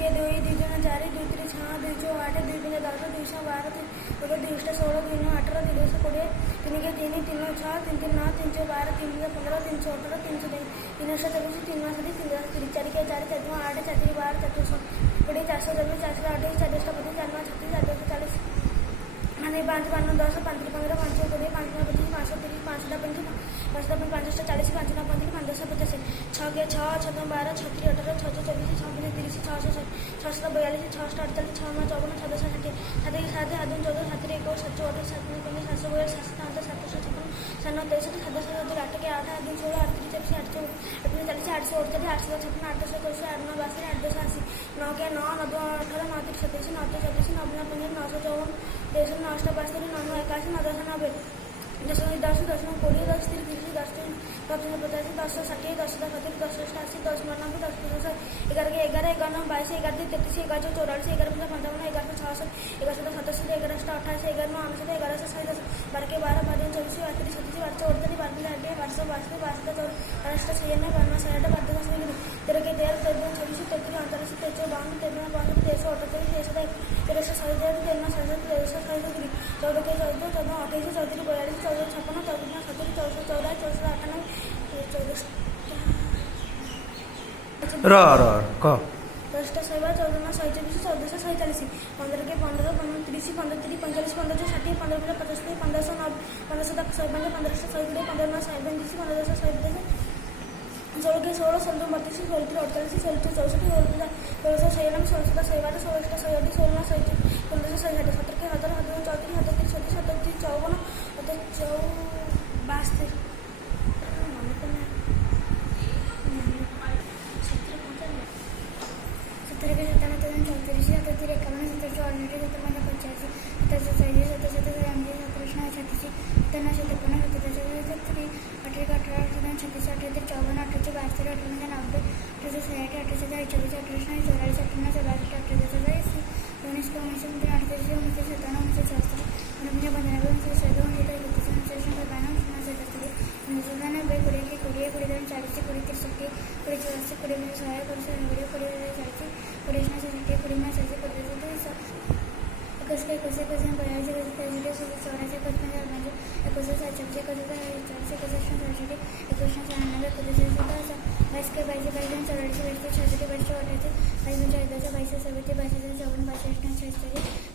के 2 2 4 2 3 6 2 8 2 5 10 2 12 2 2 16 2 18 2 20 3 के 3 3 6 3 3 9 3 12 3 15 3 18 3 3 3 24 3 7 3 4 के 4 4 8 4 12 4 20 424 428 4 25 4 36 40 5 5 10 5 15 5 20 5 25 530 5 35 5 40 5 9 5 10 50 6 के 6 6 12 6 18 6 24 6 30 6 6 42 6 48 6 9 54 6 10 60 7 7 7 14 7 21 7 28 7 19 7 7 7 7 9 63 7 8 के 8 8 16 8 34 8 40 8 48 8 56 8 10 8 9 82 8 10 80 9 के 9 9 18 9 37 9 34 9 50 954 10 9 82 9 81 9 10 90 10 10 10 20 10 30 10 10 50 10 60 10 70 10 80 10 90 10 11 के 11 11 22 11 33 11 44 11 55 11 66 11 87 11 88 11 99 11 60 12 के 12 12 24 38 37 38 39 12 12 12 12 96 12 12 13 के 13 14 26 33 39 43 52 53 53 48 13 14 के 14 28 34 42 14 56 14 70 14 14 98 10 शैवा 14 124 14 47 15 के 15 30 15 30 45 15 60 15 50 15 15 15 15 15 16 के 16 16 32 16 48 16 64 16 96 16 17 16 16 16 16 17 17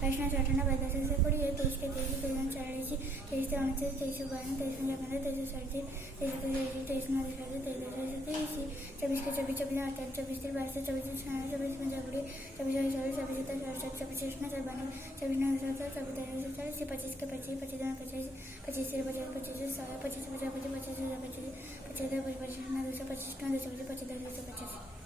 के 1000 34 37 37 54 62 17 के 17 34 37 51 17 54 17 85 17 17 17 17 25